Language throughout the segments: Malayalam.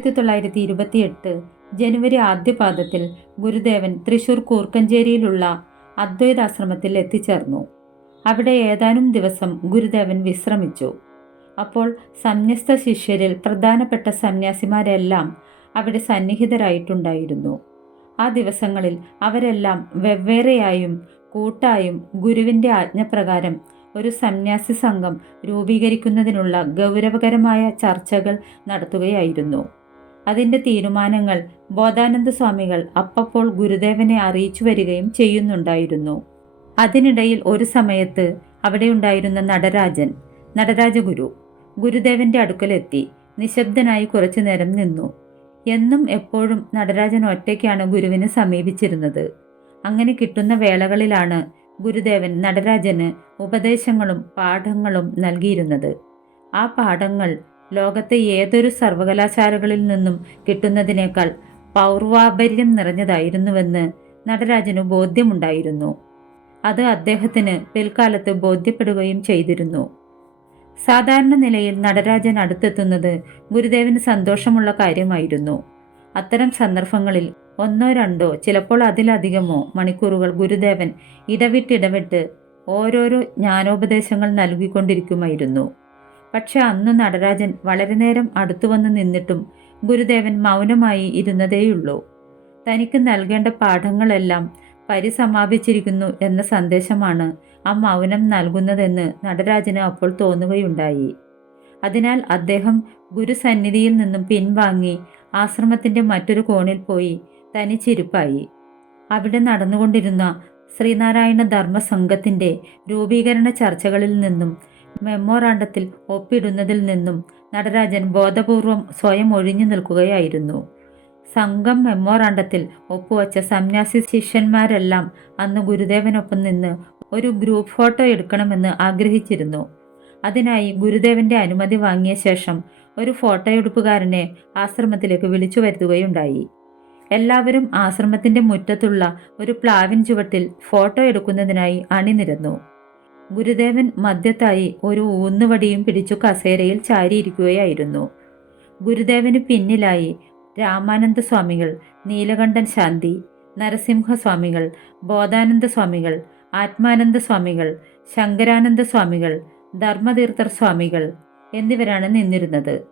ആയിരത്തി തൊള്ളായിരത്തി ഇരുപത്തിയെട്ട് ജനുവരി ആദ്യപാദത്തിൽ ഗുരുദേവൻ തൃശൂർ കൂർക്കഞ്ചേരിയിലുള്ള അദ്വൈതാശ്രമത്തിൽ എത്തിച്ചേർന്നു. അവിടെ ഏതാനും ദിവസം ഗുരുദേവൻ വിശ്രമിച്ചു. അപ്പോൾ സന്യസ്ത ശിഷ്യരിൽ പ്രധാനപ്പെട്ട സന്യാസിമാരെല്ലാം അവിടെ സന്നിഹിതരായിട്ടുണ്ടായിരുന്നു. ആ ദിവസങ്ങളിൽ അവരെല്ലാം വെവ്വേറെയായും കൂട്ടായും ഗുരുവിന്റെ ആജ്ഞപ്രകാരം ഒരു സന്യാസി സംഘം രൂപീകരിക്കുന്നതിനുള്ള ഗൗരവകരമായ ചർച്ചകൾ നടത്തുകയായിരുന്നു. അതിന്റെ തീരുമാനങ്ങൾ ബോധാനന്ദ സ്വാമികൾ അപ്പപ്പോൾ ഗുരുദേവനെ അറിയിച്ചു വരികയും ചെയ്യുന്നുണ്ടായിരുന്നു. അതിനിടയിൽ ഒരു സമയത്ത് അവിടെ ഉണ്ടായിരുന്ന നടരാജൻ നടരാജഗുരു ഗുരുദേവന്റെ അടുക്കലെത്തി നിശബ്ദനായി കുറച്ചു നേരം നിന്നു. എന്നും എപ്പോഴും നടരാജൻ ഒറ്റയ്ക്കാണ് ഗുരുവിനെ സമീപിച്ചിരുന്നത്. അങ്ങനെ കിട്ടുന്ന വേളകളിലാണ് ഗുരുദേവൻ നടരാജന് ഉപദേശങ്ങളും പാഠങ്ങളും നൽകിയിരുന്നത്. ആ പാഠങ്ങൾ ലോകത്തെ ഏതൊരു സർവകലാശാലകളിൽ നിന്നും കിട്ടുന്നതിനേക്കാൾ പൗർവാപര്യം നിറഞ്ഞതായിരുന്നുവെന്ന് നടരാജന് ബോധ്യമുണ്ടായിരുന്നു. അത് അദ്ദേഹത്തിന് പിൽക്കാലത്ത് ബോധ്യപ്പെടുകയും ചെയ്തിരുന്നു. സാധാരണ നിലയിൽ നടരാജൻ അടുത്തെത്തുന്നത് ഗുരുദേവന് സന്തോഷമുള്ള കാര്യമായിരുന്നു. അത്തരം സന്ദർഭങ്ങളിൽ ഒന്നോ രണ്ടോ ചിലപ്പോൾ അതിലധികമോ മണിക്കൂറുകൾ ഗുരുദേവൻ ഇടവിട്ടിടവിട്ട് ഓരോരോ ജ്ഞാനോപദേശങ്ങൾ നൽകിക്കൊണ്ടിരിക്കുമായിരുന്നു. പക്ഷെ അന്ന് നടരാജൻ വളരെ നേരം അടുത്തു വന്ന് നിന്നിട്ടും ഗുരുദേവൻ മൗനമായി ഇരുന്നതേയുള്ളൂ. തനിക്ക് നൽകേണ്ട പാഠങ്ങളെല്ലാം പരിസമാപിച്ചിരിക്കുന്നു എന്ന സന്ദേശമാണ് ആ മൗനം നൽകുന്നതെന്ന് നടരാജന് അപ്പോൾ തോന്നുകയുണ്ടായി. അതിനാൽ അദ്ദേഹം ഗുരുസന്നിധിയിൽ നിന്നും പിൻവാങ്ങി ആശ്രമത്തിന്റെ മറ്റൊരു കോണിൽ പോയി തനിച്ചിരിപ്പായി. അവിടെ നടന്നുകൊണ്ടിരുന്ന ശ്രീനാരായണ ധർമ്മസംഘത്തിന്റെ രൂപീകരണ ചർച്ചകളിൽ നിന്നും മെമ്മോറാണ്ടത്തിൽ ഒപ്പിടുന്നതിൽ നിന്നും നടരാജൻ ബോധപൂർവം സ്വയം ഒഴിഞ്ഞു നിൽക്കുകയായിരുന്നു. സംഘം മെമ്മോറാണ്ടത്തിൽ ഒപ്പുവച്ച സന്യാസി ശിഷ്യന്മാരെല്ലാം അന്ന് ഗുരുദേവനൊപ്പം നിന്ന് ഒരു ഗ്രൂപ്പ് ഫോട്ടോ എടുക്കണമെന്ന് ആഗ്രഹിച്ചിരുന്നു. അതിനായി ഗുരുദേവന്റെ അനുമതി വാങ്ങിയ ശേഷം ഒരു ഫോട്ടോയെടുപ്പുകാരനെ ആശ്രമത്തിലേക്ക് വിളിച്ചു വരുത്തുകയുണ്ടായി. എല്ലാവരും ആശ്രമത്തിന്റെ മുറ്റത്തുള്ള ഒരു പ്ലാവിൻ ചുവട്ടിൽ ഫോട്ടോ എടുക്കുന്നതിനായി അണിനിരന്നു. ഗുരുദേവൻ മദ്യത്തായി ഒരു ഊന്നുവടിയും പിടിച്ചു കസേരയിൽ ചാരിയിരിക്കുകയായിരുന്നു. ഗുരുദേവന് പിന്നിലായി രാമാനന്ദ സ്വാമികൾ നീലകണ്ഠൻ ശാന്തി നരസിംഹ സ്വാമികൾ ബോധാനന്ദ സ്വാമികൾ ആത്മാനന്ദ സ്വാമികൾ ശങ്കരാനന്ദ സ്വാമികൾ ധർമ്മതീർത്ഥർ സ്വാമികൾ എന്നിവരാണ് നിന്നിരുന്നത്.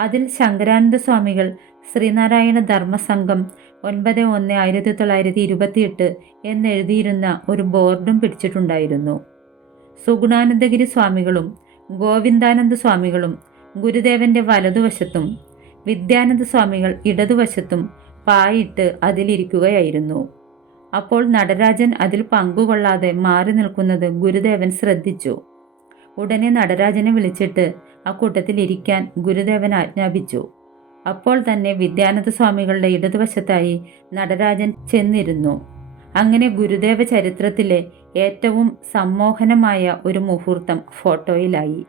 അതിൽ ശങ്കരാനന്ദ സ്വാമികൾ ശ്രീനാരായണ ധർമ്മസംഘം ഒൻപത് ഒന്ന് ആയിരത്തി തൊള്ളായിരത്തി ഇരുപത്തിയെട്ട് എന്നെഴുതിയിരുന്ന ഒരു ബോർഡും പിടിച്ചിട്ടുണ്ടായിരുന്നു. സുഗുണാനന്ദഗിരി സ്വാമികളും ഗോവിന്ദാനന്ദ സ്വാമികളും ഗുരുദേവന്റെ വലതുവശത്തും വിദ്യാനന്ദ സ്വാമികൾ ഇടതുവശത്തും പായിട്ട് അതിലിരിക്കുകയായിരുന്നു. അപ്പോൾ നടരാജൻ അതിൽ പങ്കുകൊള്ളാതെ മാറി നിൽക്കുന്നത് ഗുരുദേവൻ ശ്രദ്ധിച്ചു. ഉടനെ നടരാജനെ വിളിച്ചിട്ട് ആ കൂട്ടത്തിൽ ഇരിക്കാൻ ഗുരുദേവൻ ആജ്ഞാപിച്ചു. അപ്പോൾ തന്നെ വിദ്യാനന്ദ സ്വാമികളുടെ ഇടതുവശത്തായി നടരാജൻ ചെന്നിരുന്നു. അങ്ങനെ ഗുരുദേവ ചരിത്രത്തിലെ ഏറ്റവും സമ്മോഹനമായ ഒരു മുഹൂർത്തം ഫോട്ടോയിലായി.